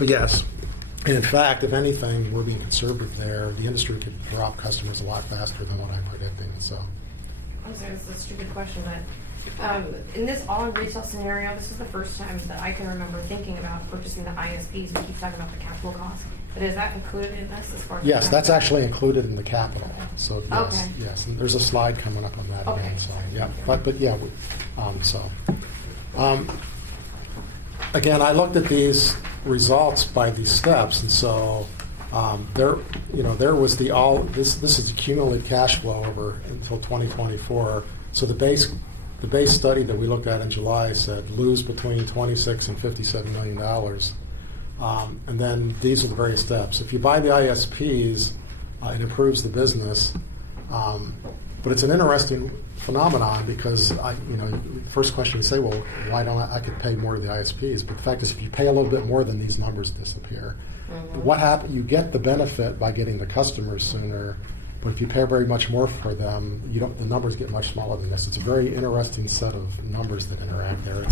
But yes, and in fact, if anything, we're being conservative there. The industry could drop customers a lot faster than what I'm predicting. So, I'm sorry, this is a stupid question, but in this all-in-retail scenario, this is the first time that I can remember thinking about purchasing the ISPs. We keep talking about the capital cost, but is that included in this as far as? yes, that's actually included in the capital. So yes, Okay. yes, and there's a slide coming up on that Okay. again. So yeah, but yeah, again, I looked at these results by these steps, and so there was this is the cumulative cash flow over until 2024. So the base study that we looked at in July said lose between $26 and $57 million. And then these are the various steps. If you buy the ISPs, it improves the business. But it's an interesting phenomenon because first question you say, well, why don't I could pay more to the ISPs? But the fact is, if you pay a little bit more, then these numbers disappear. Mm-hmm. What happens? You get the benefit by getting the customers sooner, but if you pay very much more for them, the numbers get much smaller than this. It's a very interesting set of numbers that interact there.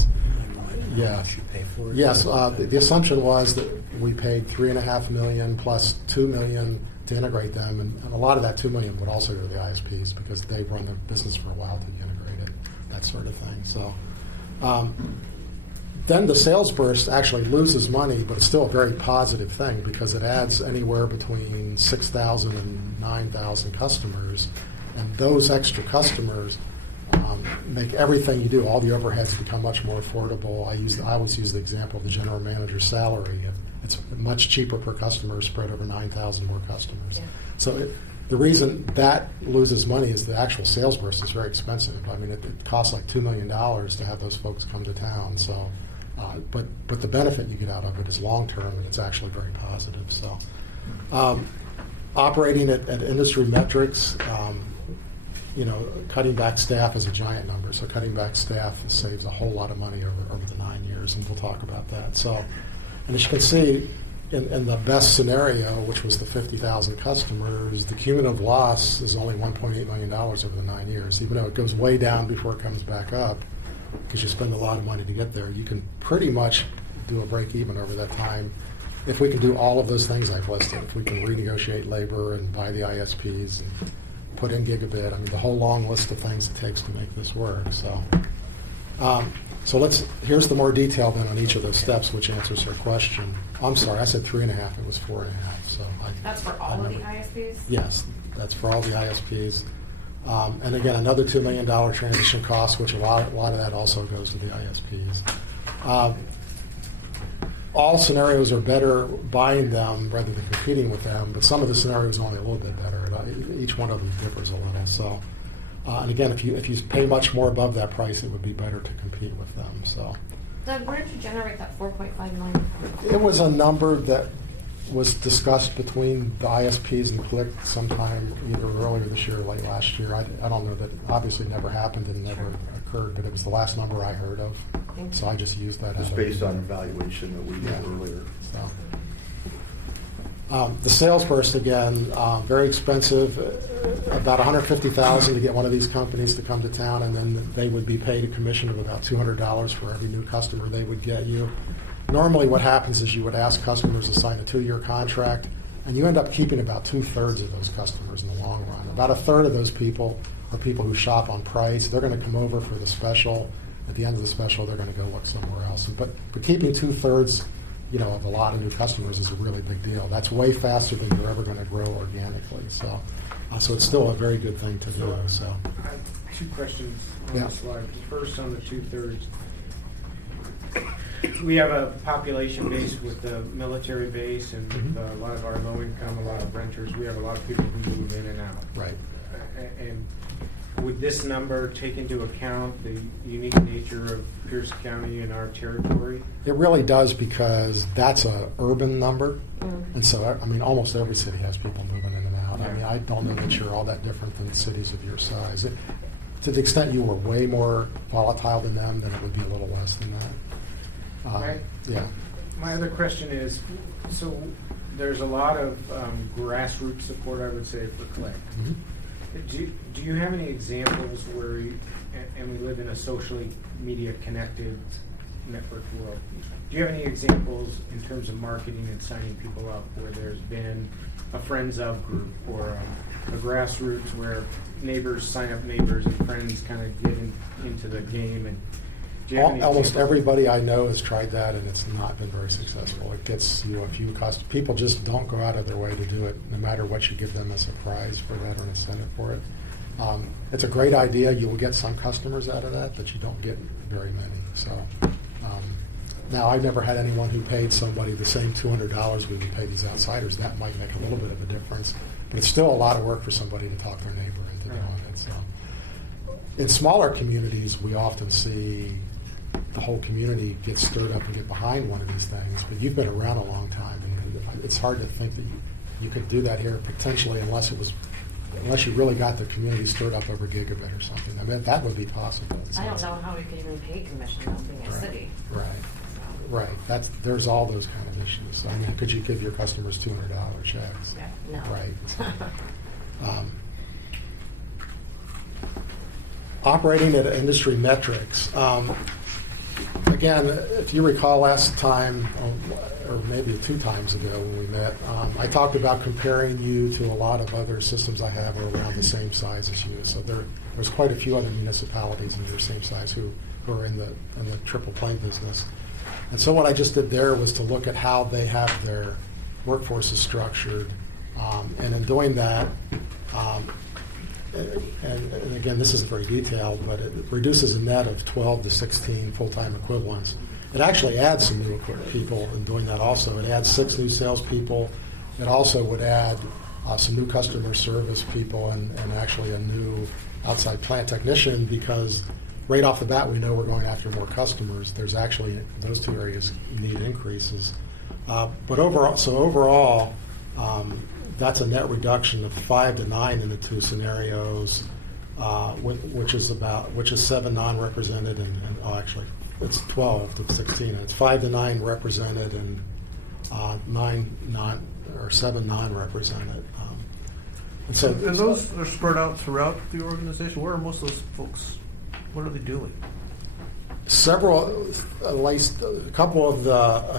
Yeah. Yes. The assumption was that we paid $3.5 million plus $2 million to integrate them, and a lot of that $2 million would also go to the ISPs because they've run the business for a while to be integrated, that sort of thing. So then the sales burst actually loses money, but it's still a very positive thing because it adds anywhere between 6,000 and 9,000 customers, and those extra customers make everything you do, all the overheads become much more affordable. I always use the example of the general manager's salary. It's much cheaper per customer spread over 9,000 more customers. Yeah. So the reason that loses money is the actual sales burst is very expensive. I mean, it costs like $2 million to have those folks come to town. So, but the benefit you get out of it is long term, and it's actually very positive. So, operating at industry metrics. Cutting back staff is a giant number. So cutting back staff saves a whole lot of money over the 9 years, and we'll talk about that. So, and as you can see, in the best scenario, which was the 50,000 customers, the cumulative loss is only $1.8 million over the 9 years. Even though it goes way down before it comes back up, because you spend a lot of money to get there, you can pretty much do a break even over that time. If we can do all of those things I've listed, if we can renegotiate labor and buy the ISPs and put in gigabit, I mean, the whole long list of things it takes to make this work. So, here's the more detail then on each of those steps, which answers her question. I'm sorry, I said 3.5, it was 4.5. So that's for all of the ISPs? Yes, that's for all the ISPs. And again, another $2 million transition cost, which a lot of that also goes to the ISPs. All scenarios are better buying them rather than competing with them, but some of the scenarios are only a little bit better. Each one of them differs a little. So, and again, if you pay much more above that price, it would be better to compete with them. So, Doug, where did you generate that $4.5 million from? It was a number that was discussed between the ISPs and Click sometime either earlier this year or late last year. I don't know, that obviously never happened and never occurred, but it was the last number I heard of. So I just used that. It's based on evaluation that we did earlier. So. The sales burst, again, very expensive, about $150,000 to get one of these companies to come to town, and then they would be paid a commission of about $200 for every new customer they would get you. Normally what happens is you would ask customers to sign a 2-year contract, and you end up keeping about 2/3 of those customers in the long run. About 1/3 of those people are people who shop on price. They're going to come over for the special. At the end of the special, they're going to go look somewhere else. But keeping 2/3 of a lot of new customers is a really big deal. That's way faster than you're ever going to grow organically. So it's still a very good thing to do. So I have 2 questions on the slide. First, on the 2/3. We have a population base with the military base and a lot of our low income, a lot of renters. We have a lot of people who move in and out. Right. And would this number take into account the unique nature of Pierce County and our territory? It really does, because that's a urban number. And so, I mean, almost every city has people moving in and out. I mean, I don't know that you're all that different than cities of your size. To the extent you were way more volatile than them, then it would be a little less than that. Right. Yeah. My other question is, so there's a lot of grassroots support, I would say, for Click. Do you have any examples where, and we live in a socially media connected network world. Do you have any examples in terms of marketing and signing people up where there's been a friends of group or a grassroots where neighbors sign up neighbors and friends kind of get into the game? And do you have any Almost examples? everybody I know has tried that, and it's not been very successful. It gets you a few people just don't go out of their way to do it, no matter what you give them as a prize for that or an incentive for it. It's a great idea. You will get some customers out of that, but you don't get very many. So now, I've never had anyone who paid somebody the same $200 we would pay these outsiders. That might make a little bit of a difference, but it's still a lot of work for somebody to talk their neighbor into doing it. So, in smaller communities, we often see the whole community get stirred up and get behind one of these things. But you've been around a long time, and it's hard to think that you could do that here potentially, unless you really got the community stirred up over gigabit or something. I mean, that would be possible. I don't know how we could even pay commission though, being a Right. city. Right. So, Right. There's all those kind of issues. I mean, could you give your customers $200 checks? yeah, no. Right. Operating at industry metrics. Again, if you recall last time, or maybe 2 times ago when we met, I talked about comparing you to a lot of other systems I have are around the same size as you. So there's quite a few other municipalities in your same size who are in the triple play business. And so what I just did there was to look at how they have their workforces structured. And in doing that, and again, this isn't very detailed, but it reduces a net of 12 to 16 full-time equivalents. It actually adds some new people in doing that also. It adds 6 new salespeople. It also would add some new customer service people and actually a new outside plant technician, because right off the bat we know we're going after more customers. There's actually, those 2 areas need increases. But overall, that's a net reduction of 5 to 9 in the 2 scenarios, which is 7 non-represented and actually it's 12 to 16. And it's 5 to 9 represented and 7 non-represented. And so And those are spread out throughout the organization? Where are most of those folks? What are they doing? Several, at least a couple of the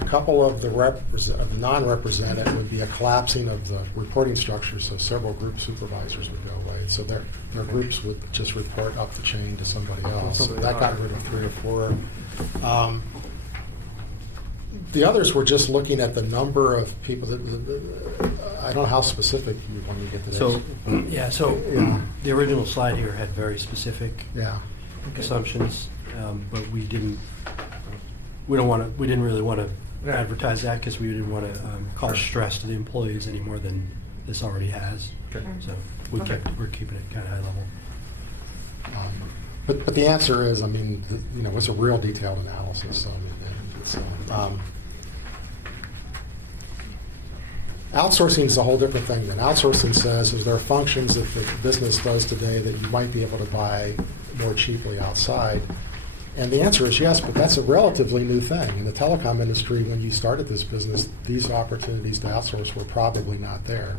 non-represented would be a collapsing of the reporting structure. So several group supervisors would go away. So their groups would just report up the chain to somebody else. So that got rid of 3 or 4. The others were just looking at the number of people I don't know how specific you want to get to this. So Yeah. the original slide here had very specific Yeah. assumptions, but we didn't really want to Yeah. advertise that because we didn't want to cause stress to the employees any more than this already has. Okay. So we're keeping it kind of high level. But the answer is, I mean, it's a real detailed analysis. So, I mean, outsourcing is a whole different thing. Then outsourcing says, is there are functions that the business does today that you might be able to buy more cheaply outside? And the answer is yes, but that's a relatively new thing. In the telecom industry, when you started this business, these opportunities to outsource were probably not there.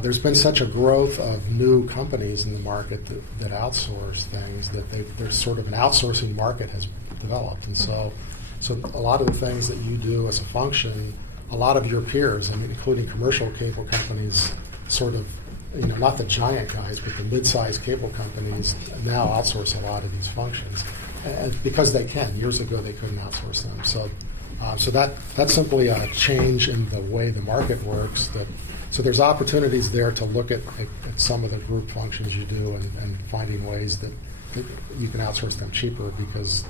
There's been such a growth of new companies in the market that outsource things that there's sort of an outsourcing market has developed. And so a lot of the things that you do as a function, a lot of your peers, I mean, including commercial cable companies, sort of, not the giant guys, but the mid-sized cable companies now outsource a lot of these functions. And because they can. Years ago, they couldn't outsource them. So that's simply a change in the way the market works. So there's opportunities there to look at some of the group functions you do and finding ways that you can outsource them cheaper, because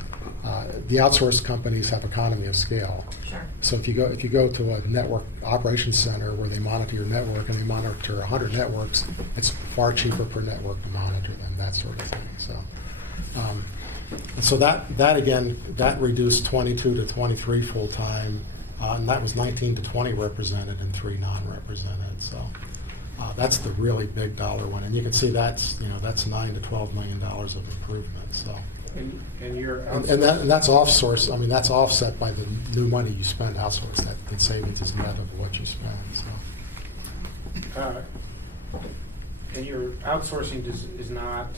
the outsourced companies have economy of scale. Sure. So if you go to a network operations center where they monitor your network and they monitor 100 networks, it's far cheaper per network to monitor them, that sort of thing. So that again, that reduced 22 to 23 full time, and that was 19 to 20 represented and 3 non-represented. So that's the really big dollar one, and you can see that's $9 to $12 million of improvement. So. And you're And that's offsource. I mean, that's offset by the new money you spend outsource. That savings is net of what you spend. So. And your outsourcing is not,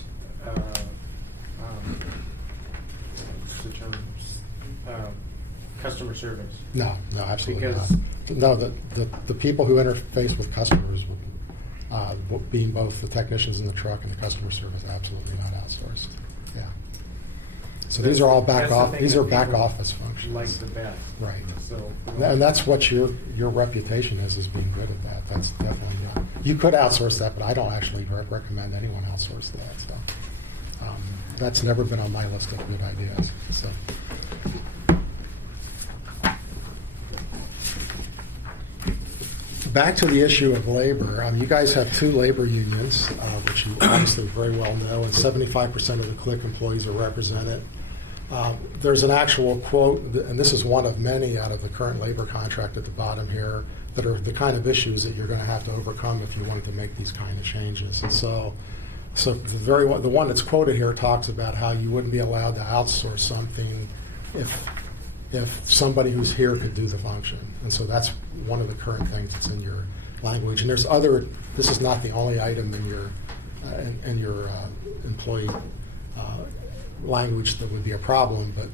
what's the term? customer service? No, absolutely Because- not. No, the people who interface with customers, being both the technicians in the truck and the customer service, absolutely not outsourced. Yeah. So these are all That's the thing these are that back people office functions. Like the best. Right. So. And that's what your reputation is being good at that. That's definitely, you could outsource that, but I don't actually recommend anyone outsource that. So that's never been on my list of good ideas. So. Back to the issue of labor. You guys have two labor unions, which you obviously very well know, and 75% of the CLIC employees are represented. There's an actual quote, and this is one of many out of the current labor contract at the bottom here, that are the kind of issues that you're going to have to overcome if you wanted to make these kind of changes. And so the one that's quoted here talks about how you wouldn't be allowed to outsource something if somebody who's here could do the function. And so that's one of the current things that's in your language. And there's other, this is not the only item in your employee language that would be a problem, but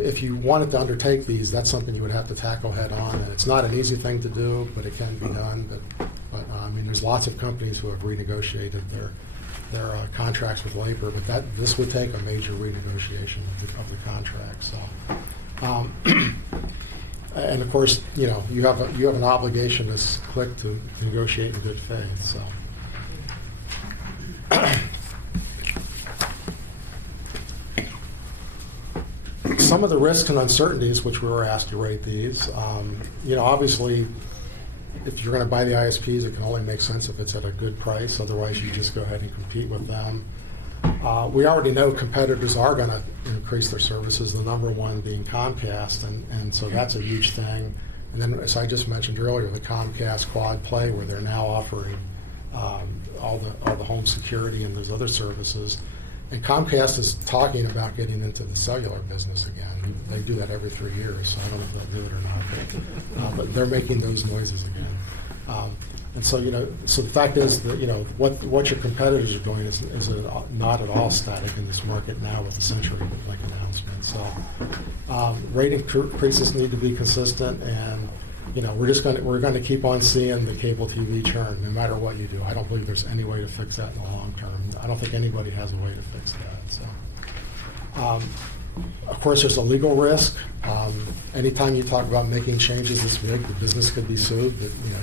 if you wanted to undertake these, that's something you would have to tackle head on. And it's not an easy thing to do, but it can be done. But I mean, there's lots of companies who have renegotiated their contracts with labor, but this would take a major renegotiation of the contract. So. And of course, you have an obligation as CLIC to negotiate in good faith. So. Some of the risks and uncertainties, which we were asked to rate these, obviously, if you're going to buy the ISPs, it can only make sense if it's at a good price. Otherwise, you just go ahead and compete with them. We already know competitors are going to increase their services, the number one being Comcast, and so that's a huge thing. And then, as I just mentioned earlier, the Comcast Quad Play, where they're now offering all the home security and those other services. And Comcast is talking about getting into the cellular business again. They do that every 3 years, so I don't know if they'll do it or not. But they're making those noises again. And so, so the fact is that, what your competitors are doing is not at all static in this market now with the CenturyLink announcement. So rate increases need to be consistent, and, we're going to keep on seeing the cable TV churn no matter what you do. I don't believe there's any way to fix that in the long term. I don't think anybody has a way to fix that. So, of course, there's a legal risk. Anytime you talk about making changes this big, the business could be sued.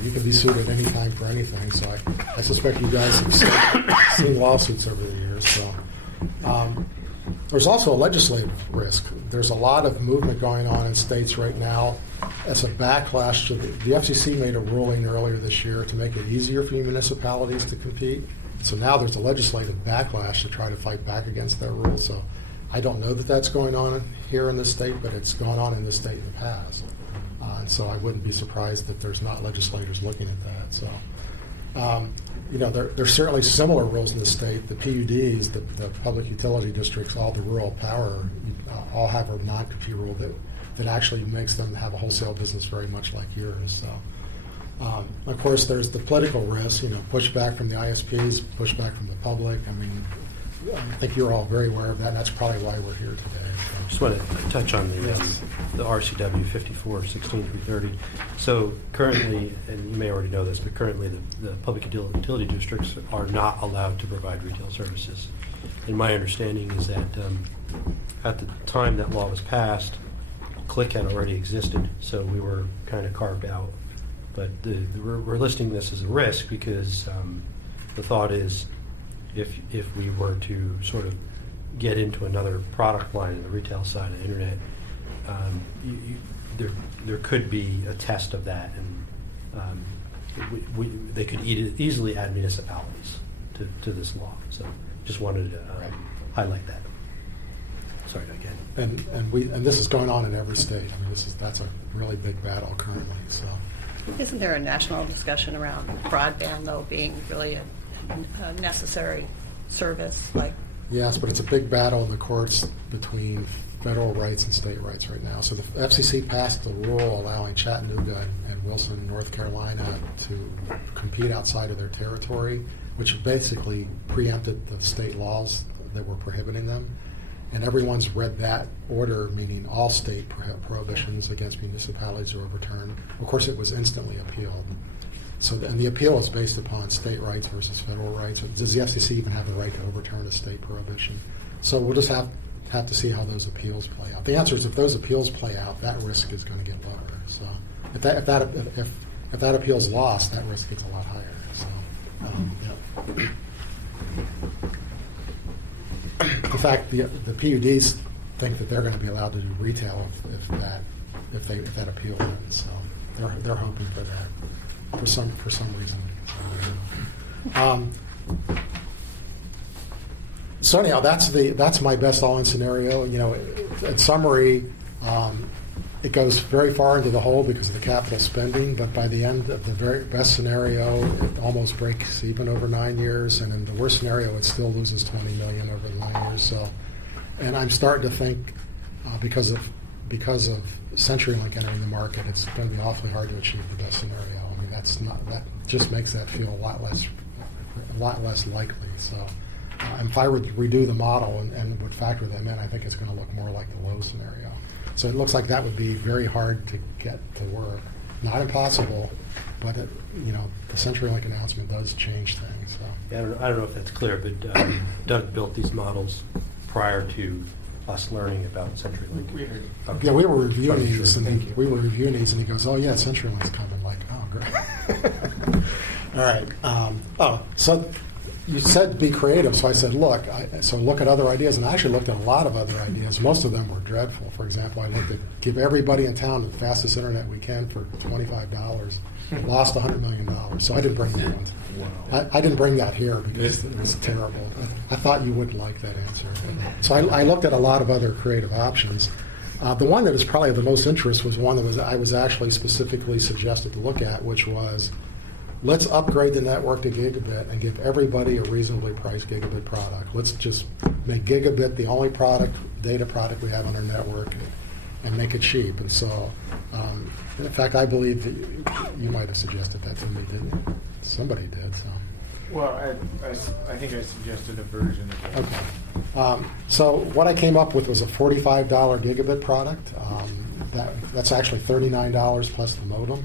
You can be sued at any time for anything. So I suspect you guys have seen lawsuits over the years. So there's also a legislative risk. There's a lot of movement going on in states right now as a backlash to the FCC made a ruling earlier this year to make it easier for municipalities to compete. So now there's a legislative backlash to try to fight back against that rule. So I don't know that that's going on here in this state, but it's gone on in this state in the past. And so I wouldn't be surprised that there's not legislators looking at that. So, there's certainly similar rules in the state. The PUDs, the public utility districts, all the rural power, all have a non-compete rule that actually makes them have a wholesale business very much like yours. So, of course, there's the political risk, pushback from the ISPs, pushback from the public. I mean, I think you're all very aware of that, and that's probably why we're here today. I just want to touch on the RCW 54-16-330. So currently, and you may already know this, but currently the public utility districts are not allowed to provide retail services. And my understanding is that at the time that law was passed, CLIC had already existed, so we were kind of carved out. But we're listing this as a risk because the thought is if we were to sort of get into another product line in the retail side of the internet, there could be a test of that, and they could easily add municipalities to this law. So just wanted to highlight that. Sorry again. And this is going on in every state. I mean, that's a really big battle currently. So. Isn't there a national discussion around broadband, though, being really a necessary service? Yes, but it's a big battle in the courts between federal rights and state rights right now. So the FCC passed a rule allowing Chattanooga and Wilson, North Carolina, to compete outside of their territory, which basically preempted the state laws that were prohibiting them. and everyone's read that order, meaning all state prohibitions against municipalities are overturned. Of course, it was instantly appealed. So, and the appeal is based upon state rights versus federal rights. Does the FCC even have a right to overturn a state prohibition? So we'll just have to see how those appeals play out. The answer is if those appeals play out, that risk is going to get lower. So if that appeal's lost, that risk gets a lot higher. So, yeah. In fact, the PUDs think that they're going to be allowed to do retail if that appeal wins. So they're hoping for that for some reason. So anyhow, that's my best all-in scenario. You know, in summary, it goes very far into the hole because of the capital spending, but by the end of the very best scenario, it almost breaks even over 9 years, and in the worst scenario, it still loses $20 million over the 9 years. So, and I'm starting to think because of CenturyLink entering the market, it's going to be awfully hard to achieve the best scenario. I mean, that just makes that feel a lot less likely. So. And if I were to redo the model and would factor them in, I think it's going to look more like the low scenario. So it looks like that would be very hard to get to work. Not impossible, but the CenturyLink announcement does change things. So. Yeah, I don't know if that's clear, but Doug built these models prior to us learning about CenturyLink. Okay. Yeah, we were reviewing Sure, these, thank and you. we were reviewing these, and he goes, "Oh yeah, CenturyLink's coming." Like, oh great. All right. So. You said be creative, so I said, look at other ideas, and I actually looked at a lot of other ideas. Most of them were dreadful. For example, I looked at give everybody in town the fastest internet we can for $25. Lost $100 million. So I didn't bring that one. I didn't bring that here because it was terrible. I thought you wouldn't like that answer. So I looked at a lot of other creative options. The one that was probably of the most interest was one that I was actually specifically suggested to look at, which was, let's upgrade the network to gigabit and give everybody a reasonably priced gigabit product. Let's just make gigabit the only data product we have on our network, and make it cheap. And so, in fact, I believe that you might have suggested that to me, didn't you? Somebody did. So. Well, I think I suggested a version of it. Okay. So what I came up with was a $45 gigabit product. That's actually $39 plus the modem.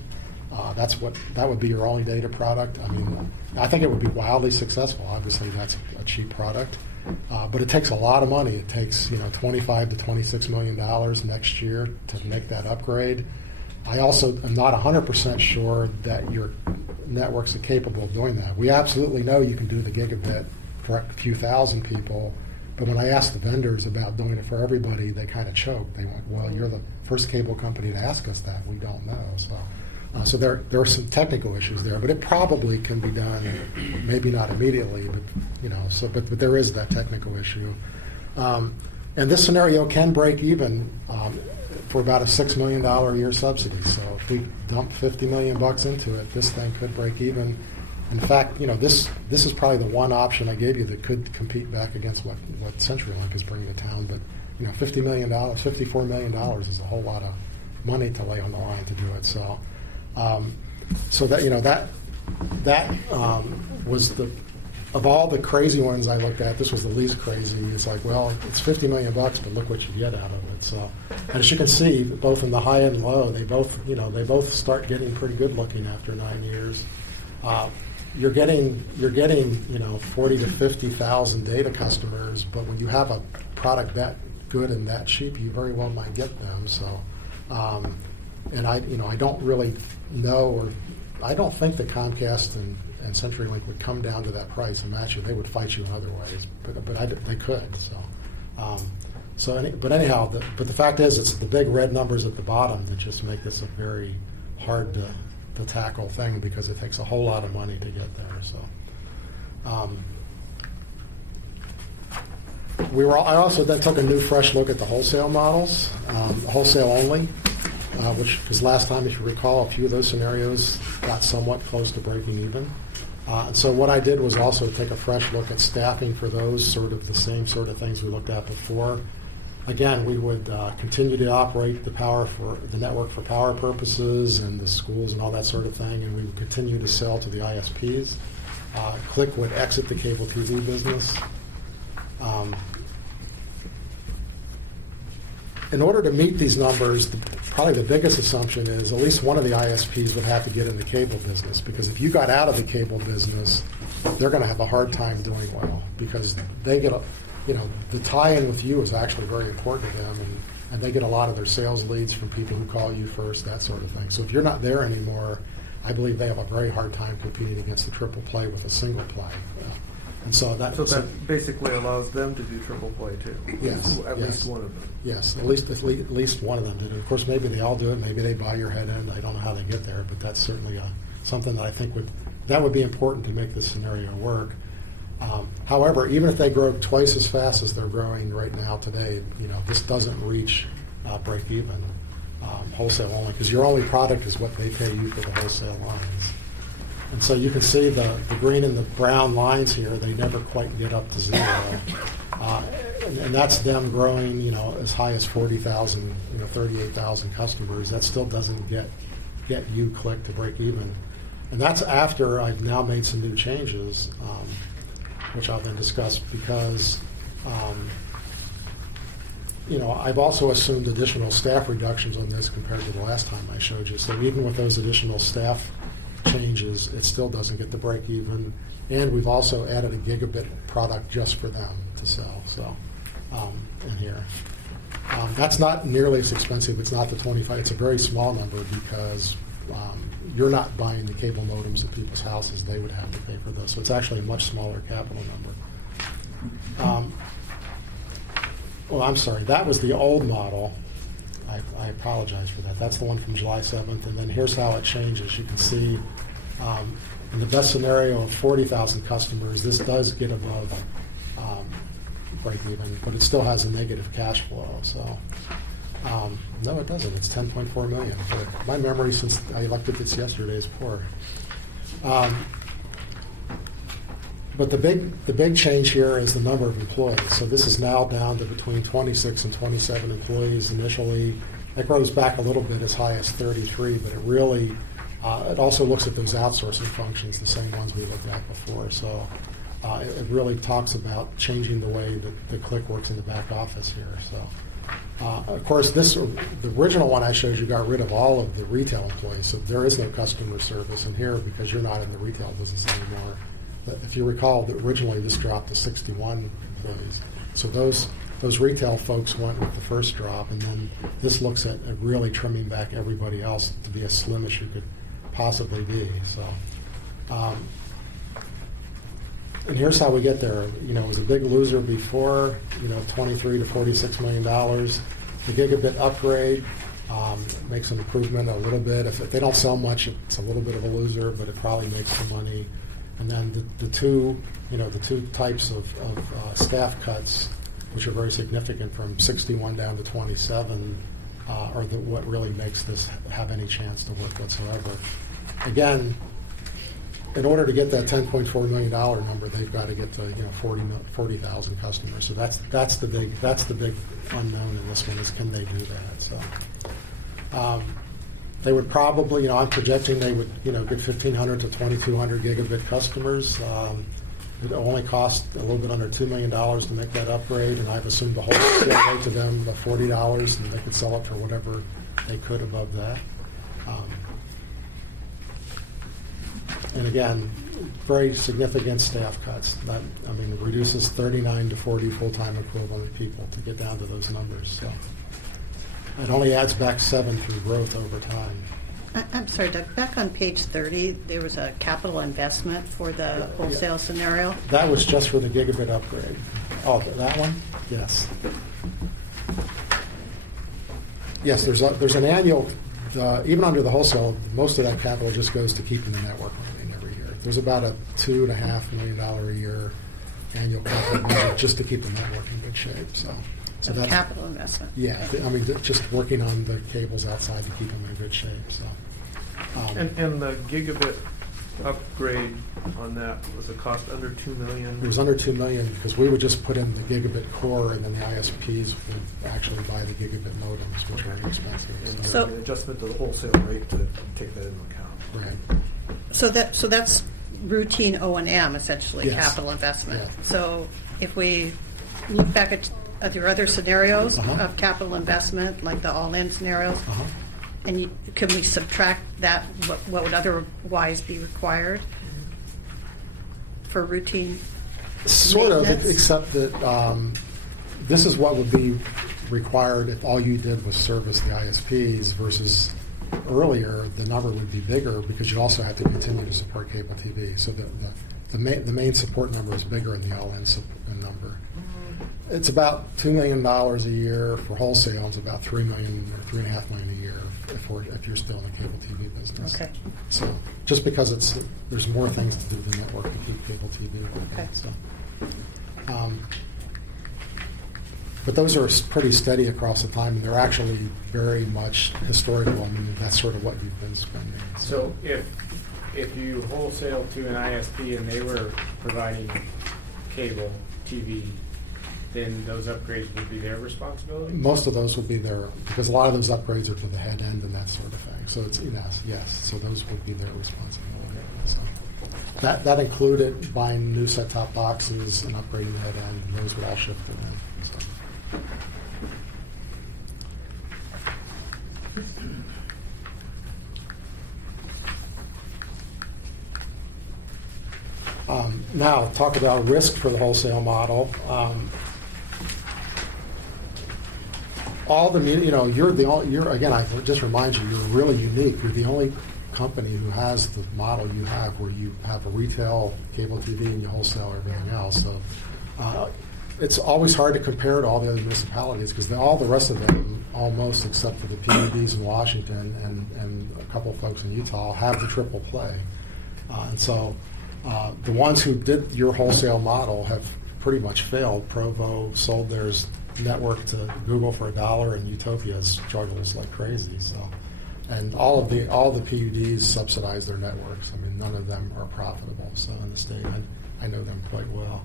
That would be your only data product. I mean, I think it would be wildly successful. Obviously, that's a cheap product, but it takes a lot of money. It takes $25 to $26 million next year to make that upgrade. I also am not 100% sure that your networks are capable of doing that. We absolutely know you can do the gigabit for a few thousand people, but when I asked the vendors about doing it for everybody, they kind of choked. They went, "Well, you're the first cable company to ask us that. We don't know." So there are some technical issues there, but it probably can be done. Maybe not immediately, but but there is that technical issue. And this scenario can break even for about a $6 million a year subsidy. So if we dump $50 million into it, this thing could break even. In fact, this is probably the one option I gave you that could compete back against what CenturyLink is bringing to town. But $50 million, $54 million is a whole lot of money to lay on the line to do it. So. So that was of all the crazy ones I looked at, this was the least crazy. It's like, well, it's $50 million, but look what you get out of it. So, and as you can see, both in the high and low, they both start getting pretty good looking after 9 years. You're getting 40 to 50,000 data customers, but when you have a product that good and that cheap, you very well might get them. So. And I don't really know, or I don't think that Comcast and CenturyLink would come down to that price and match you. They would fight you in other ways, but they could. But anyhow, the fact is, it's the big red numbers at the bottom that just make this a very hard to tackle thing because it takes a whole lot of money to get there. So. I also then took a new, fresh look at the wholesale models, wholesale only. Because last time, if you recall, a few of those scenarios got somewhat close to breaking even. And so what I did was also take a fresh look at staffing for those the same sort of things we looked at before. Again, we would continue to operate the network for power purposes and the schools and all that sort of thing, and we would continue to sell to the ISPs. Click would exit the cable TV business. in order to meet these numbers, probably the biggest assumption is at least one of the ISPs would have to get in the cable business, because if you got out of the cable business, they're going to have a hard time doing well, because they get the tie-in with you is actually very important to them, and they get a lot of their sales leads from people who call you first, that sort of thing. So if you're not there anymore, I believe they have a very hard time competing against the triple play with a single play. And so that basically allows them to do triple play too. Yes, At yes. least one of them. Yes, at least one of them did. Of course, maybe they all do it. Maybe they buy your head in. I don't know how they get there, but that's certainly something that I think would be important to make this scenario work. However, even if they grow twice as fast as they're growing right now today, this doesn't reach break even wholesale only, because your only product is what they pay you for the wholesale lines. And so you can see the green and the brown lines here, they never quite get up to zero. And that's them growing, as high as 40,000, 38,000 customers. That still doesn't get you click to break even. And that's after I've now made some new changes, which I'll then discuss, because I've also assumed additional staff reductions on this compared to the last time I showed you. So even with those additional staff changes, it still doesn't get the break even. And we've also added a gigabit product just for them to sell. So in here, that's not nearly as expensive. It's not the 25. It's a very small number, because you're not buying the cable modems at people's houses. They would have to pay for those. So it's actually a much smaller capital number. Well, I'm sorry. That was the old model. I apologize for that. That's the one from July 7th. And then here's how it changes. You can see in the best scenario of 40,000 customers, this does get above break even, but it still has a negative cash flow. So no, it doesn't. It's 10.4 million. My memory since I looked at this yesterday is poor. But the big change here is the number of employees. So this is now down to between 26 and 27 employees initially. That grows back a little bit as high as 33, but it really, it also looks at those outsourcing functions, the same ones we looked at before. So it really talks about changing the way that the click works in the back office here. So of course, the original one I showed you got rid of all of the retail employees. So there is no customer service in here because you're not in the retail business anymore. If you recall, originally this dropped to 61 employees. So those retail folks went with the first drop, and then this looks at really trimming back everybody else to be as slim as you could possibly be. So, and here's how we get there. It was a big loser before, $23 to $46 million. The gigabit upgrade makes an improvement a little bit. If they don't sell much, it's a little bit of a loser, but it probably makes some money. And then the two types of staff cuts, which are very significant, from 61 down to 27, are what really makes this have any chance to work whatsoever. Again, in order to get that $10.4 million number, they've got to get to 40,000 customers. So that's the big unknown in this one, is can they do that? So. They would probably, I'm projecting they would, get 1,500 to 2,200 gigabit customers. It only cost a little bit under $2 million to make that upgrade, and I've assumed the wholesale rate to them of $40, and they could sell it for whatever they could above that. And again, very significant staff cuts. It reduces 39 to 40 full-time equivalent people to get down to those numbers. So. It only adds back 7 through growth over time. I'm sorry, Doug, back on page 30, there was a capital investment for the wholesale scenario. That was just for the gigabit upgrade. Oh, that one? Yes. Yes, there's an annual, even under the wholesale, most of that capital just goes to keeping the network running every year. There's about a $2.5 million a year annual capital budget just to keep the network in good shape. So that's capital investment. Yeah, just working on the cables outside to keep them in good shape. So, and the gigabit upgrade on that was a cost under $2 million. It was under $2 million because we would just put in the gigabit core, and then the ISPs would actually buy the gigabit modems, which are very expensive. And So- the adjustment to the wholesale rate to take that into account. Right. So that's routine O&M, essentially, Yes. capital investment. Yeah. So if we look back at of your other scenarios Uh-huh. of capital investment, like the all-in scenarios, Uh-huh. and can we subtract that, what would otherwise be required for routine? Sort of, Maintenance? except that this is what would be required if all you did was service the ISPs versus earlier, the number would be bigger because you also have to continue to support cable TV. So the main support number is bigger in the all-in number. It's about $2 million a year for wholesale. It's about $3 million or $3.5 million a year if you're still in the cable TV business. Okay. So just because there's more things to do with the network to keep cable TV working. Okay. So, but those are pretty steady across the time, and they're actually very much historical. I mean, that's sort of what you've been spending. So if you wholesale to an ISP and they were providing cable, TV, then those upgrades would be their responsibility? Most of those would be there, because a lot of those upgrades are to the head end and that sort of thing. So it's, yes, so those would be their responsibility. So that included buying new set-top boxes and upgrading the head end, and those would all shift to them. So. Now, talk about risk for the wholesale model. All the, you're again, I just remind you, you're really unique. You're the only company who has the model you have, where you have a retail cable TV and you wholesale everything else. So it's always hard to compare to all the other municipalities, because all the rest of them, almost except for the PUDs in Washington and a couple of folks in Utah, have the triple play. And so the ones who did your wholesale model have pretty much failed. Provo sold theirs network to Google for $1, and Utopia struggles like crazy. So, and all the PUDs subsidize their networks. I mean, none of them are profitable. So in the state, I know them quite well.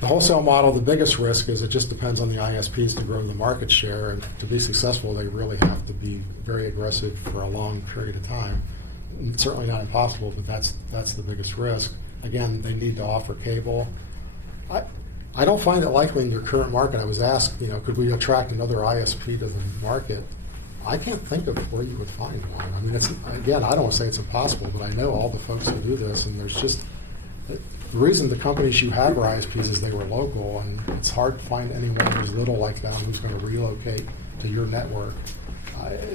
The wholesale model, the biggest risk is it just depends on the ISPs to grow the market share, and to be successful, they really have to be very aggressive for a long period of time. It's certainly not impossible, but that's the biggest risk. Again, they need to offer cable. I don't find it likely in your current market. I was asked, could we attract another ISP to the market? I can't think of where you would find one. I mean, again, I don't want to say it's impossible, but I know all the folks who do this, and there's just, the reason the companies you have are ISPs is they were local, and it's hard to find anyone who's little like them who's going to relocate to your network.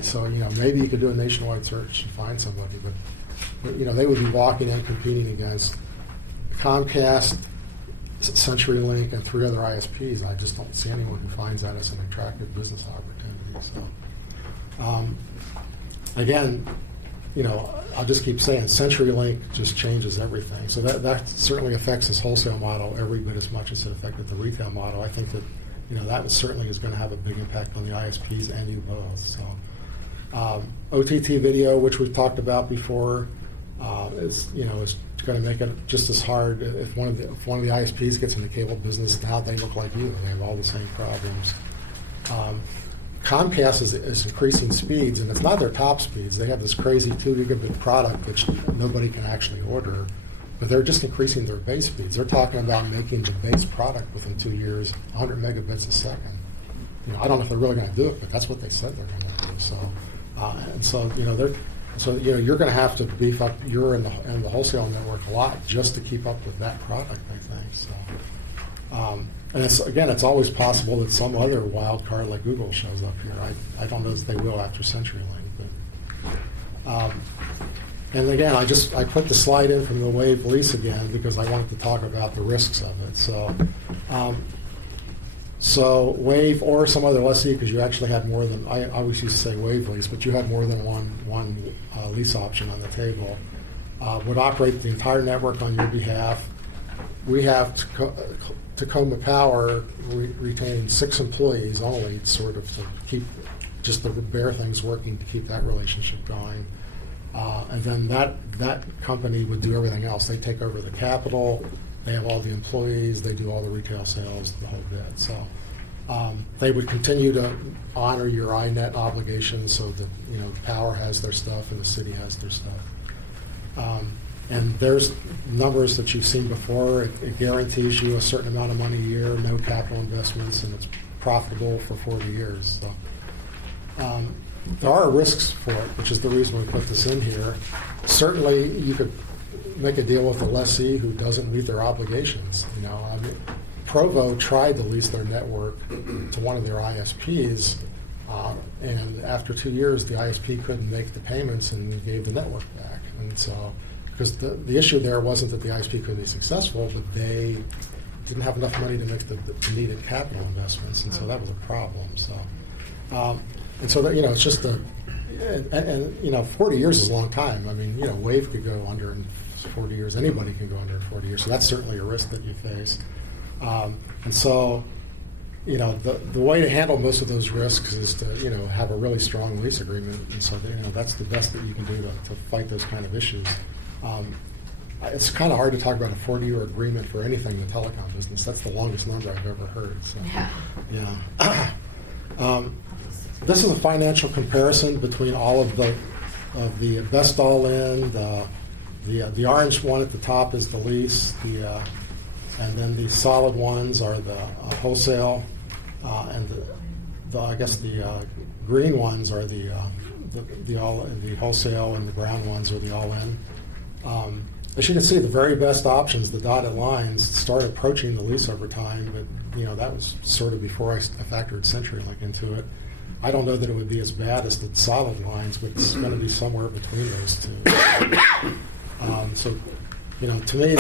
So, maybe you could do a nationwide search and find somebody, but they would be walking in competing against Comcast, CenturyLink, and 3 other ISPs. I just don't see anyone who finds that as an attractive business opportunity. So, again, I'll just keep saying CenturyLink just changes everything. So that certainly affects this wholesale model every bit as much as it affected the retail model. I think that that certainly is going to have a big impact on the ISPs and you both. So OTT video, which we've talked about before, is going to make it just as hard. If one of the ISPs gets in the cable business, now they look like you. They have all the same problems. Comcast is increasing speeds, and it's not their top speeds. They have this crazy 2 gigabit product which nobody can actually order, but they're just increasing their base speeds. They're talking about making the base product within 2 years 100 megabits a second. I don't know if they're really going to do it, but that's what they said they're going to do. So, you're going to have to beef up your and the wholesale network a lot just to keep up with that product, I think. So, and it's always possible that some other wild card like Google shows up here. I don't know if they will after CenturyLink, but. And again, I put the slide in from the Wave lease again because I wanted to talk about the risks of it. So Wave or some other lessee, because you actually had more than, I always used to say Wave lease, but you had more than one lease option on the table, would operate the entire network on your behalf. We have Tacoma Power retaining 6 employees only, sort of to keep just the bare things working to keep that relationship going. And then that company would do everything else. They take over the capital, they have all the employees, they do all the retail sales, the whole bit. So they would continue to honor your INET obligations so that Power has their stuff and the city has their stuff. And there's numbers that you've seen before. It guarantees you a certain amount of money a year, no capital investments, and it's profitable for 40 years. So there are risks for it, which is the reason we put this in here. Certainly, you could make a deal with a lessee who doesn't meet their obligations. You know, I mean, Provo tried to lease their network to one of their ISPs, and after 2 years, the ISP couldn't make the payments and gave the network back. And so, because the issue there wasn't that the ISP couldn't be successful, but they didn't have enough money to make the needed capital investments, and so that was a problem. So, and so that, you know, it's just and you know, 40 years is a long time. I mean, you know, Wave could go under in 40 years. Anybody can go under in 40 years. So that's certainly a risk that you face. And so, you know, the way to handle most of those risks is to, you know, have a really strong lease agreement. And so, you know, that's the best that you can do to fight those kind of issues. It's kind of hard to talk about a 40-year agreement for anything in the telecom business. That's the longest number I've ever heard. So, yeah. This is a financial comparison between all of the best all-in. The orange one at the top is the lease. And then the solid ones are the wholesale, and I guess the green ones are the wholesale, and the brown ones are the all-in. As you can see, the very best options, the dotted lines, start approaching the lease over time, but you know, that was sort of before I factored CenturyLink into it. I don't know that it would be as bad as the solid lines, but it's going to be somewhere between those two. So, you know, to me,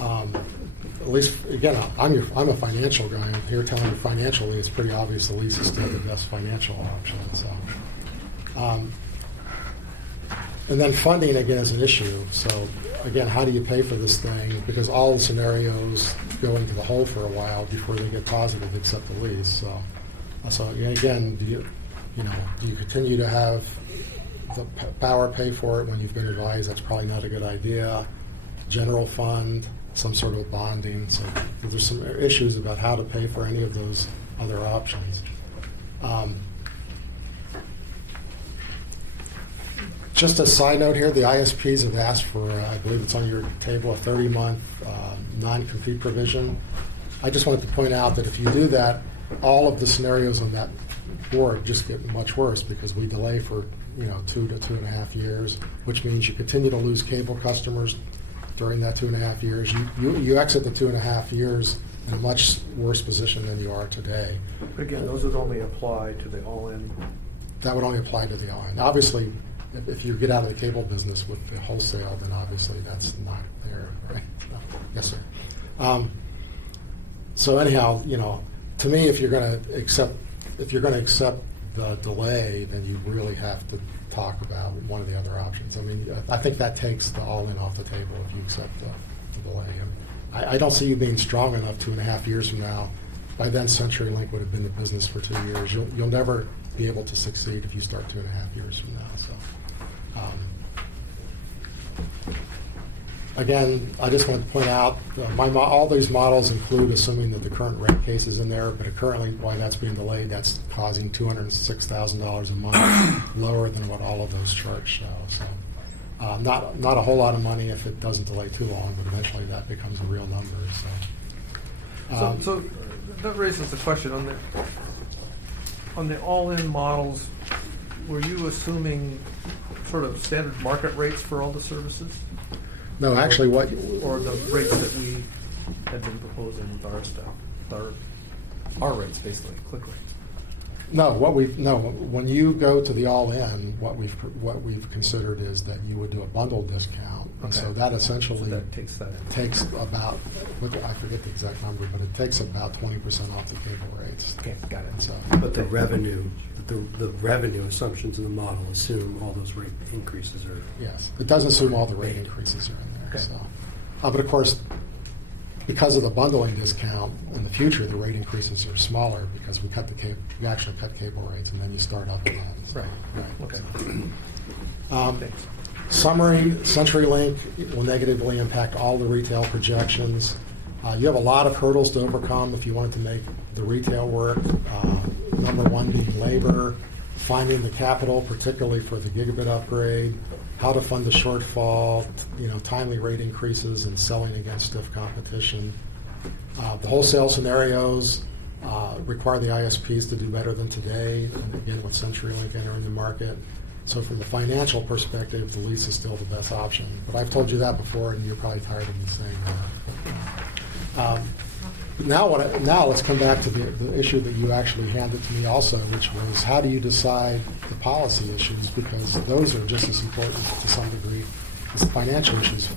at least, again, I'm a financial guy. I'm here telling you financially, it's pretty obvious the lease is still the best financial option. So, and then funding, again, is an issue. So, again, how do you pay for this thing? Because all the scenarios go into the hole for a while before they get positive, except the lease. So again, do you continue to have the power pay for it when you've been advised that's probably not a good idea? General fund, some sort of bonding. So there's some issues about how to pay for any of those other options. Just a side note here, the ISPs have asked for, I believe it's on your table, a 30-month non-compete provision. I just wanted to point out that if you do that, all of the scenarios on that board just get much worse because we delay for 2 to 2.5 years, which means you continue to lose cable customers during that 2.5 years. You exit the 2.5 years in a much worse position than you are today. Again, those would only apply to the all-in. That would only apply to the all-in. Obviously, if you get out of the cable business with the wholesale, then obviously that's not there, right? Yes, sir. So anyhow, to me, if you're going to accept the delay, then you really have to talk about one of the other options. I mean, I think that takes the all-in off the table if you accept the delay. I don't see you being strong enough 2.5 years from now. By then, CenturyLink would have been in business for 2 years. You'll never be able to succeed if you start 2.5 years from now. So, again, I just want to point out, all these models include assuming that the current rate case is in there, but currently, why that's being delayed, that's causing $206,000 a month, lower than what all of those charts show. So, not a whole lot of money if it doesn't delay too long, but eventually that becomes a real number. So that raises the question on the all-in models. Were you assuming sort of standard market rates for all the services? No, actually, or the rates that we had been proposing with our stuff, our rates basically, click rates. No, when you go to the all-in, what we've considered is that you would do a bundle discount, and so that essentially takes about, I forget the exact number, but it takes about 20% off the cable rates. Okay, got it. So, But the revenue assumptions in the model assume all those rate increases are. yes, it doesn't assume all the rate increases are in there. Okay. So, but of course, because of the bundling discount, in the future the rate increases are smaller because we actually cut cable rates, and then you start up again. So, Right. Okay. Thanks. Summary: CenturyLink will negatively impact all the retail projections. You have a lot of hurdles to overcome if you wanted to make the retail work. Number one being labor. finding the capital, particularly for the gigabit upgrade, how to fund the shortfall, timely rate increases, and selling against stiff competition. The wholesale scenarios require the ISPs to do better than today, and again, with CenturyLink entering the market. So from the financial perspective, the lease is still the best option. But I've told you that before, and you're probably tired of me saying that. Now let's come back to the issue that you actually handed to me also, which was how do you decide the policy issues, because those are just as important to some degree as the financial issues.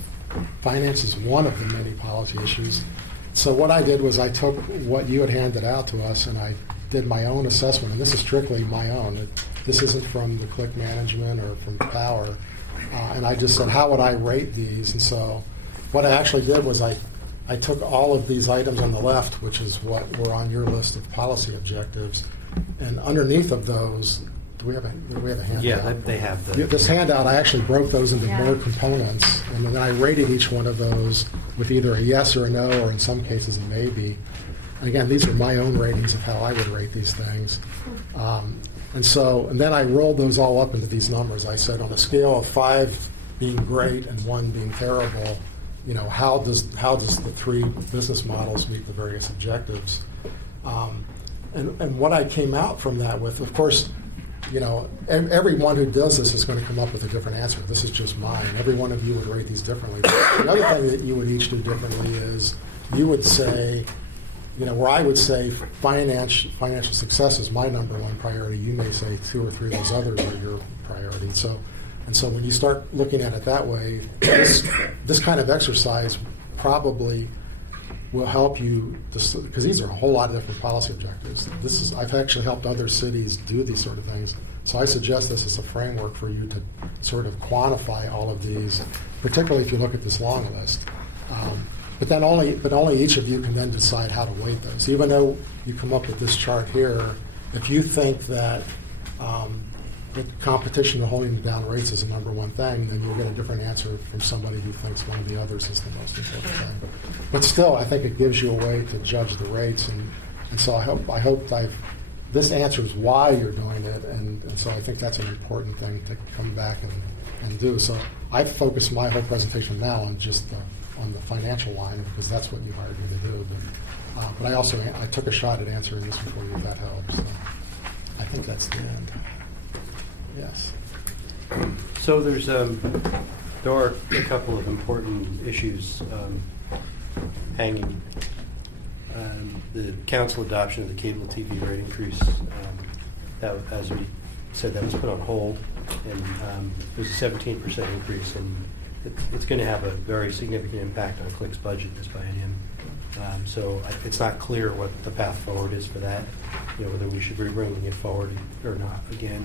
Finance is one of the many policy issues. So what I did was I took what you had handed out to us and I did my own assessment, and this is strictly my own. This isn't from the Click Management or from Power. And I just said, how would I rate these? And so what I actually did was I took all of these items on the left, which is what were on your list of policy objectives, and underneath of those, do we have a handout? Yeah, they have the. This handout, I actually broke those into Yeah. more components, and then I rated each one of those with either a yes or a no, or in some cases a maybe. And again, these are my own ratings of how I would rate these things. And then I rolled those all up into these numbers. I said on a scale of 5 being great and 1 being terrible, how does the 3 business models meet the various objectives? And what I came out from that with, of course, everyone who does this is going to come up with a different answer. This is just mine. Every one of you would rate these differently. But the other thing that you would each do differently is you would say, where I would say financial success is my number 1 priority, you may say 2 or 3 of those others are your priority. So when you start looking at it that way, this kind of exercise probably will help you, because these are a whole lot of different policy objectives. I've actually helped other cities do these sort of things. So I suggest this as a framework for you to sort of quantify all of these, particularly if you look at this long list. But only each of you can then decide how to weight those. Even though you come up with this chart here, if you think that competition and holding down rates is the number 1 thing, then you'll get a different answer from somebody who thinks one of the others is the most important thing. But still, I think it gives you a way to judge the rates, and so I hope this answers why you're doing it, and so I think that's an important thing to come back and do. So I focus my whole presentation now on just on the financial line, because that's what you hired me to do. But I took a shot at answering this before you, if that helps. So I think that's the end. Yes. So there are a couple of important issues hanging. The council adoption of the cable TV rate increase, that, as we said, that was put on hold, and it was a 17% increase, and it's going to have a very significant impact on Click's budget this biennium. So it's not clear what the path forward is for that, whether we should be bringing it forward or not again.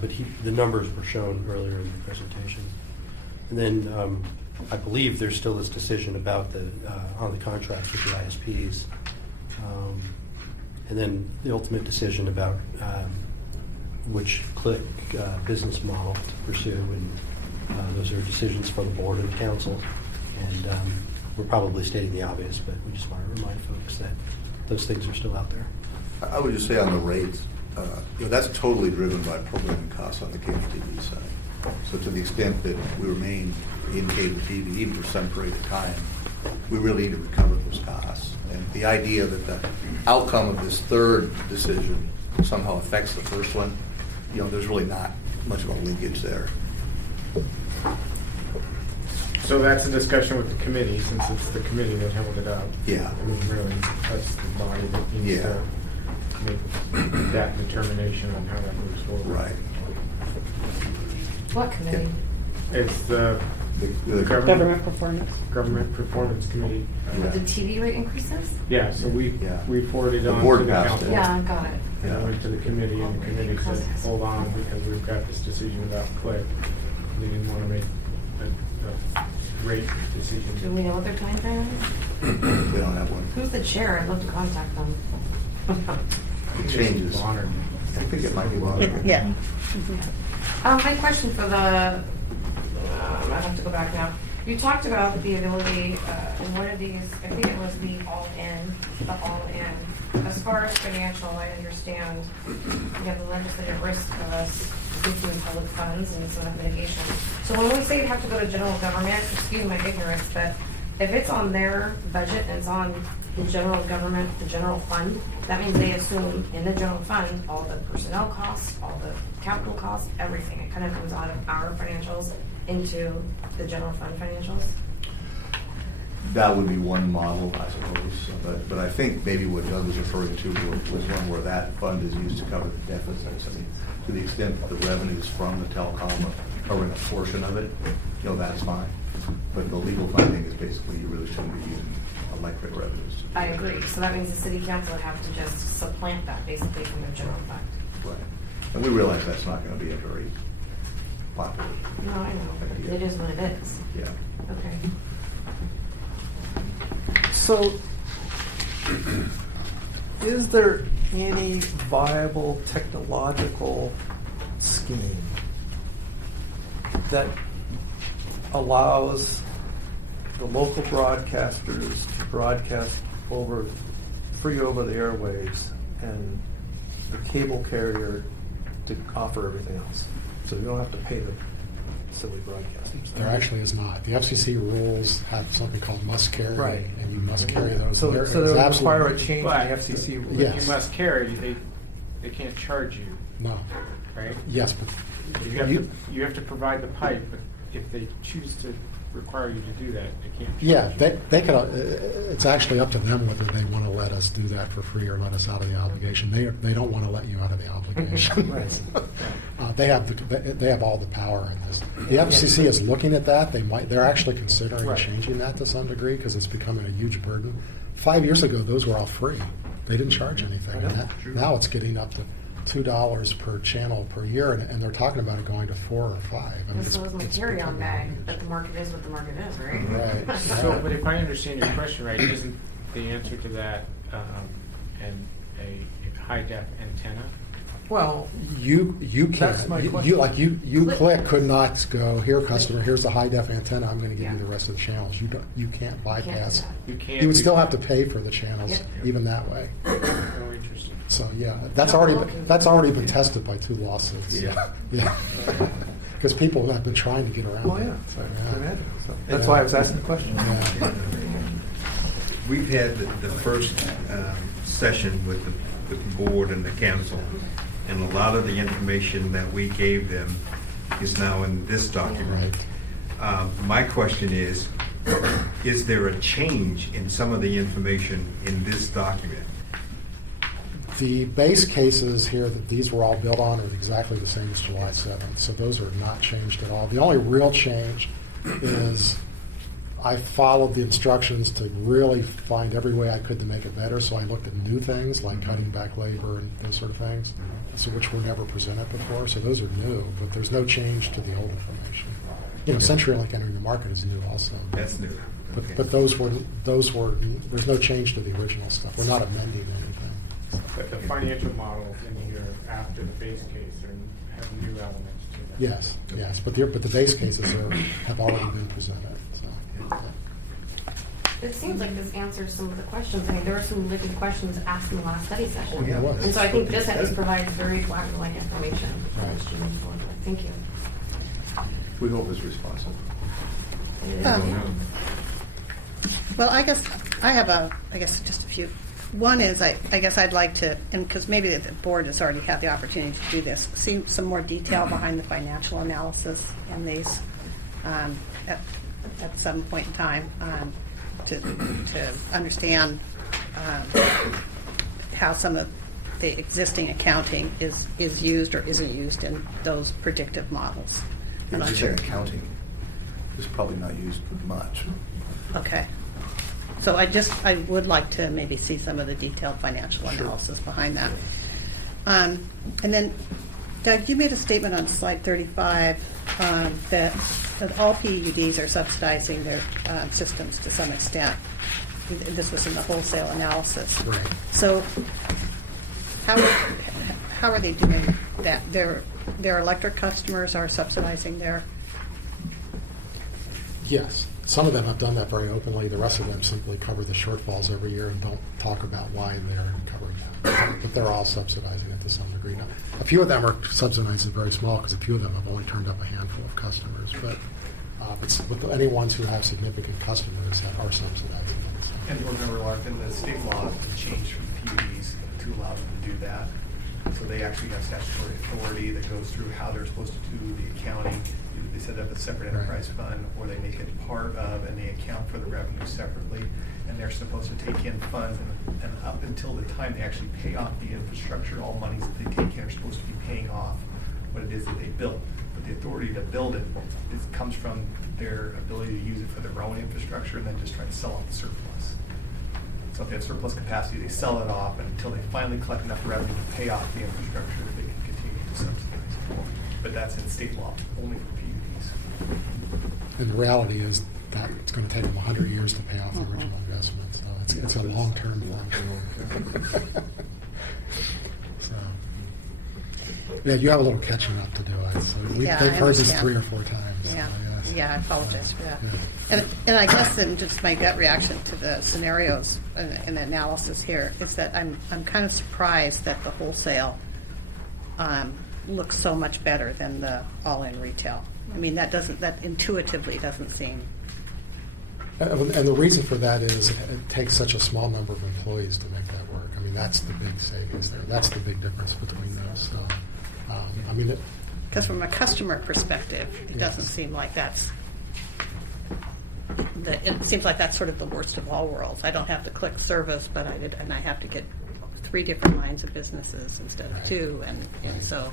But the numbers were shown earlier in the presentation. And then I believe there's still this decision about on the contracts with the ISPs. And then the ultimate decision about which Click business model to pursue. And those are decisions for the board and council. And we're probably stating the obvious, but we just want to remind folks that those things are still out there. I would just say on the rates, that's totally driven by programming costs on the cable TV side. So to the extent that we remain in cable TV, even for some period of time, we really need to recover those costs. And the idea that the outcome of this third decision somehow affects the first one, there's really not much of a linkage there. So that's a discussion with the committee, since it's the committee that held it up. Yeah. I mean, really, that's the body that needs to make that determination on how that moves forward. Right. What committee? It's the Government performance. Government Performance Committee. Yeah. The TV rate increases? Yeah, so we forwarded The on board to the passed council. it. Yeah, got it. And it went to the committee, and the committee said, hold on, because we've got this decision about Click. They didn't want to make a rate Do decision. we know what their time frame is? We don't have one. Who's the chair? I'd love to contact them. It changes. Honored. I think it might be longer. Yeah. My question for I have to go back now. You talked about the ability in one of these, I think it was the all-in as far as financial, I understand you have the legislative risk of us using public funds and some of that mitigation. So when we say you have to go to general government, excuse my ignorance, but if it's on their budget and it's on the general government, the general fund, that means they assume in the general fund all the personnel costs, all the capital costs, everything. It kind of comes out of our financials into the general fund financials. That would be one model, I suppose, but I think maybe what Doug was referring to was one where that fund is used to cover the deficits. I mean, to the extent that the revenues from the telecom are covering a portion of it, that's fine. But the legal funding is basically, you really shouldn't be using electric revenues. I agree. So that means the city council would have to just supplant that basically from their general fund. Right. And we realize that's not going to be a very popular. No, I know, but it is what it is. Yeah. Okay. So, is there any viable technological scheme that allows the local broadcasters to broadcast free over the airwaves and the cable carrier to offer everything else? So you don't have to pay the silly broadcasting. There actually is not. The FCC rules have something called must carry, Right. and you must carry those. So, There so is they would absolutely- require a change in But- the FCC rules. Yeah. You Yes. must carry, they can't charge you, No. right? Yes, but You have to provide the pipe, but if they choose to require you to do that, they can't. yeah, charge you. they could. It's actually up to them whether they want to let us do that for free or let us out of the obligation. They don't want to let you out of the obligation. Right. They have all the power in this. The FCC is looking at that. They're actually considering Right. changing that to some degree because it's becoming a huge burden. 5 years ago, those were all free. They didn't charge anything. I know. And now it's getting up to $2 per channel per year, and they're talking about it going to 4 or 5. I mean, And so is my it's carry-on becoming bag, huge. but the market is what the market is, right? Right. So, but if I understand your question right, isn't the answer to that and a high def antenna? Well, You can't. That's my You question. you could not go, here, customer, here's the high def antenna, I'm gonna give Yeah. you the rest of the channels. You can't bypass. that. You can't. You would still do have to that. pay for the channels, Yep. even that way. Oh, interesting. So, yeah, that's already been tested by 2 lawsuits. Yeah. Yeah. Because people have been trying to get around well, it. yeah, so I can imagine. So Yeah. that's why I was asking the question. Yeah. We've had the first session with the board and the council, and a lot of the information that we gave them is now in this document. My question is there a change in some of the information in this document? The base cases here that these were all built on are exactly the same as July 7th, so those are not changed at all. The only real change is I followed the instructions to really find every way I could to make it better, so I looked at new things like cutting back labor and those sort of things, so which were never presented before, so those are new, but there's no change to the old information. CenturyLink entering the market is new also. That's new. Okay. But those were, there's no change to the original stuff. We're not amending anything. But the financial models in here after the base case have new elements to them. Yes, but the base cases have already been presented, so. It seems like this answers some of the questions. I mean, there were some living questions asked in the last study session. Oh, yeah, it was. And so I think this at least provides very black and white information. for us to move forward with. Thank you. We hope it's responsive. It is. Well, I guess I have just a few. One is, I guess I'd like to, and because maybe the board has already had the opportunity to do this, see some more detail behind the financial analysis in these at some point in time to understand how some of the existing accounting is used or isn't used in those predictive models. I'm not You're sure. saying accounting is probably not used much. Okay. So I would like to maybe see some of the detailed financial analysis behind that. And then, Doug, you made a statement on slide 35 that all PUDs are subsidizing their systems to some extent. This was in the wholesale analysis. Right. So how are they doing that? Their electric customers are subsidizing their. Yes, some of them have done that very openly. The rest of them simply cover the shortfalls every year and don't talk about why they're covering them. But they're all subsidizing it to some degree. Now, a few of them are subsidizing very small because a few of them have only turned up a handful of customers. But with any ones who have significant customers that are subsidizing it. So. And remember, Larkin, the state law changed from PUDs to allow them to do that. So they actually have statutory authority that goes through how they're supposed to do the accounting. They set up a separate enterprise fund, or they make it part of, and they account for the revenue separately. And they're supposed to take in funds, and up until the time they actually pay off the infrastructure, all monies that they take in are supposed to be paying off what it is that they built. But the authority to build it comes from their ability to use it for their own infrastructure and then just try to sell off the surplus. So if they have surplus capacity, they sell it off, and until they finally collect enough revenue to pay off the infrastructure, they can continue to subsidize it. But that's in state law, only for PUDs. And the reality is that it's going to take them 100 years to pay off the original investment. So it's a long-term thing. So, yeah, you have a little catching up to do. Yeah, they've I heard this understand. 3 or 4 times. Yeah, So, yes. yeah, I apologize for that. Yeah. And I guess then just my gut reaction to the scenarios and the analysis here is that I'm kind of surprised that the wholesale looks so much better than the all-in retail. I mean, that intuitively doesn't seem. And the reason for that is it takes such a small number of employees to make that work. I mean, that's the big savings there. That's the big difference between those. So, I mean, Because from a customer perspective, it Yes. doesn't seem like that's. It seems like that's sort of the worst of all worlds. I don't have to click service, but I have to get 3 different lines of businesses instead of 2, and so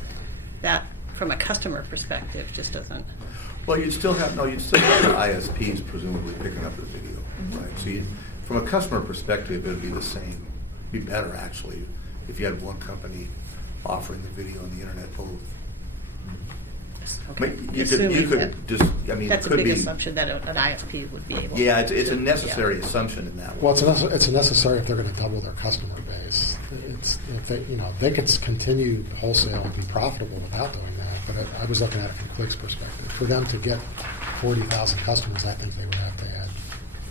that, from a customer perspective, just doesn't. Well, you'd still have the ISPs presumably picking up the video, right? So from a customer perspective, it'd be the same, be better actually, if you had one company offering the video and the internet both. Okay. I mean, you Assuming could that- just, I mean, it That's a could big be. assumption that an ISP would be able. Yeah, it's a to- necessary yeah. assumption in that well, one. it's necessary if they're going to double their customer base. It's if they could continue wholesale and be profitable without doing that. But I was looking at it from Click's perspective. For them to get 40,000 customers, I think they would have to add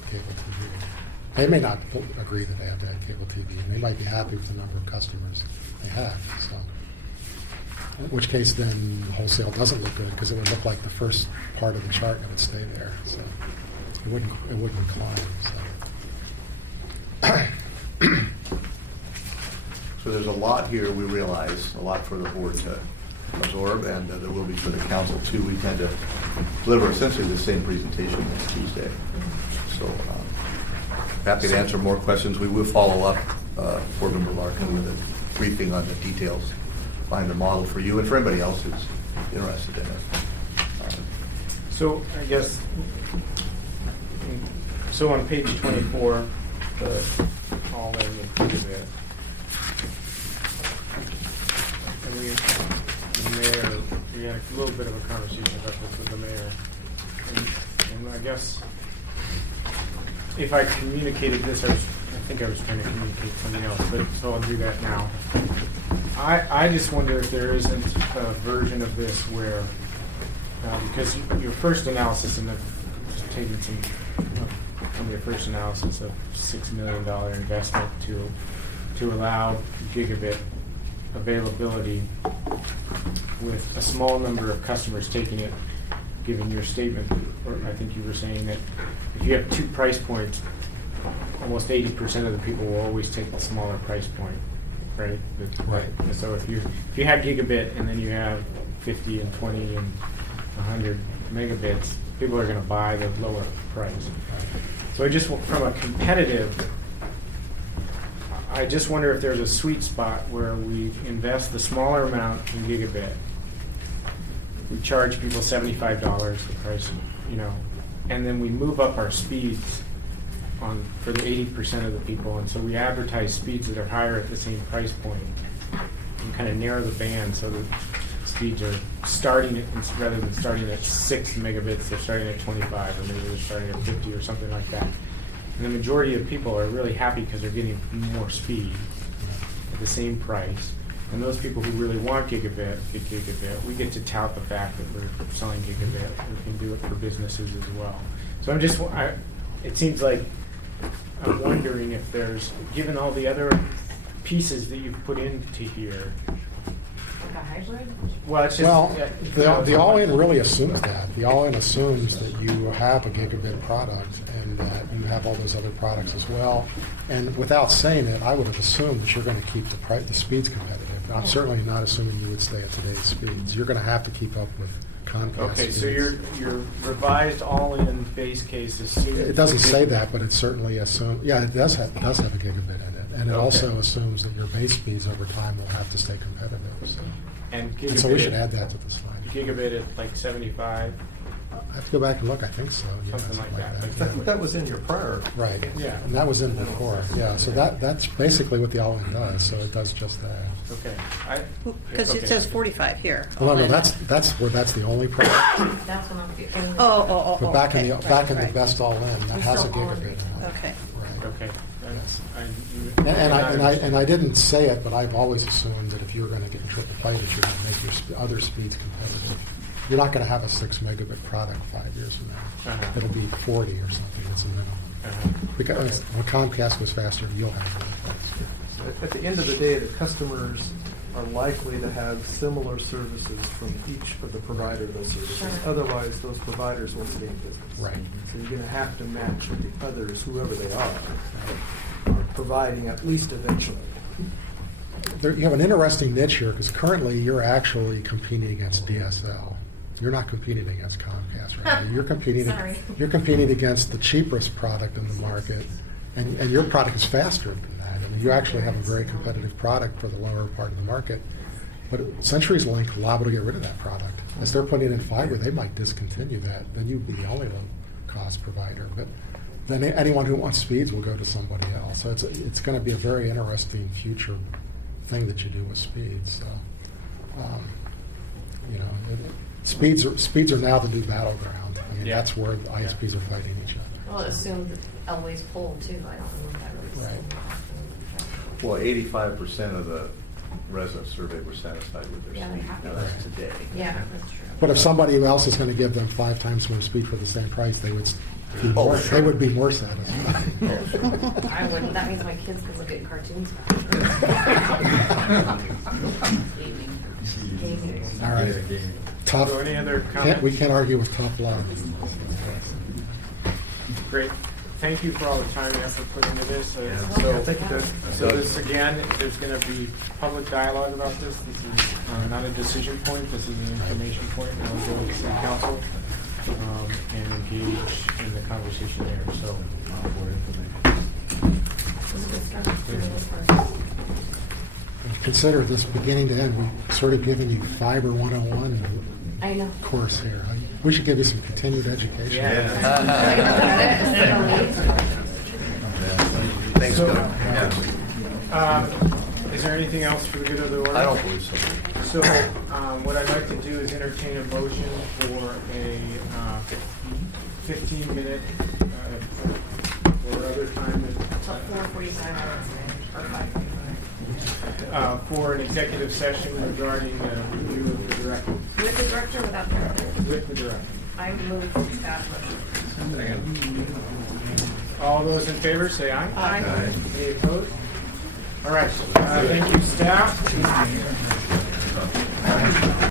cable TV. They may not agree that they have to add cable TV, and they might be happy with the number of customers they have. So, in which case, then wholesale doesn't look good because it would look like the first part of the chart and it would stay there. So it wouldn't climb. So there's a lot here, we realize, a lot for the board to absorb, and there will be for the council too. We tend to deliver essentially the same presentation next Tuesday. So happy to answer more questions. We will follow up, Board Member Larkin, with a briefing on the details behind the model for you and for anybody else who's interested in it. So I guess, so on page 24, the all in included it. And the mayor, we had a little bit of a conversation about this with the mayor. And I guess if I communicated this, I think I was trying to communicate something else, but so I'll do that now. I just wonder if there isn't a version of this where, because your first analysis, and I've taken some of your first analysis of $6 million investment to allow gigabit availability with a small number of customers taking it, given your statement, or I think you were saying that if you have 2 price points, almost 80% of the people will always take the smaller price point, right? Right. So if you had gigabit and then you have 50 and 20 and 100 megabits, people are going to buy the lower price. So I just, from a competitive, I just wonder if there's a sweet spot where we invest the smaller amount in gigabit. We charge people $75 the price, and then we move up our speeds for the 80% of the people, and so we advertise speeds that are higher at the same price point, and kind of narrow the band so that speeds are starting at, rather than starting at 6 megabits, they're starting at 25, or maybe they're starting at 50 or something like that. And the majority of people are really happy because they're getting more speed at the same price. And those people who really want gigabit, get gigabit. We get to tout the fact that we're selling gigabit. We can do it for businesses as well. So it seems like I'm wondering if there's, given all the other pieces that you've put into here, Like a hybrid? well, it's just. Well, yeah, the all-in really assumes that. The all-in assumes that you have a gigabit product and that you have all those other products as well. And without saying it, I would have assumed that you're going to keep the speeds competitive. I'm certainly not assuming you would stay at today's speeds. You're going to have to keep up with Comcast Okay, so speeds. your revised all-in base case assumes. It doesn't say that, but it certainly assumes, yeah, it does have a gigabit in it. And it Okay. also assumes that your base speeds over time will have to stay competitive. So. And And so we should gigabit- add that to the slide. Gigabit at like 75? I have to go back and look, I think so. Yeah, Something like that. yeah. That was in your prior. Right. Yeah. And that was in before, yeah. So that's basically what the all-in does, so it does just that. Okay. Because okay. it says 45 here. Well, no, that's the only product. That's what I'm getting. Oh. But back in the, okay, back in the right. best all-in, that It's has a still all-in. gigabit. in it. Okay. Right. Okay. And I didn't say it, but I've always assumed that if you're going to get in triple play, that you're going to make your other speeds competitive. You're not going to have a 6 megabit product 5 years from now. Uh-huh. It'll be 40 or something, that's a minimum. Because when Comcast goes faster, you'll have it. At the end of the day, the customers are likely to have similar services from each of the provider of those services. Sure. Otherwise, those providers won't stay in business. Right. So you're going to have to match with the others, whoever they are providing at least eventually. You have an interesting niche here, because currently you're actually competing against DSL. You're not competing against Comcast right now. You're competing. Sorry. You're competing against the cheapest product in the market, and your product is faster than that. I mean, you actually have a very competitive product for the lower part of the market. But CenturyLink is liable to get rid of that product. As they're putting in fiber, they might discontinue that. Then you'd be the only low-cost provider. But then anyone who wants speeds will go to somebody else. So it's going to be a very interesting future thing that you do with speeds. So, speeds are now the new battleground. I mean, Yeah. that's where the ISPs are fighting each other. Well, assume that Elway's pulled too. I don't know if that really. Right. Well, 85% of the residents surveyed were satisfied with their Yeah, they're speed. happy Now, with that's it. today. Yeah, that's true. But if somebody else is going to give them 5 times more speed for the same price, they would be Oh, more, sure. they would be more satisfied. I wouldn't. That means my kids can look at cartoons faster. Gaming. All right. Tough. So any other comments? We can't argue with tough love. Great. Thank you for all the time and effort put into this. Yeah, So thank you, Doug. so this, again, there's going to be public dialogue about this. This is not a decision point. This is an information point. And we'll go to city council and engage in the conversation there. So Consider this beginning to end. We sort of given you Fiber 101 I know. course here. We should give you some continued education. Thanks, So- Doug. is there anything else for the good of the order? I don't believe so. So, what I'd like to do is entertain a motion for a 15-minute or other time Till 4:45 hours or 5:45. for an executive session regarding review of the director. With the director, or without the director? With the director. I move that motion. All those in favor, say aye. Aye. Any opposed? All right, thank you, staff.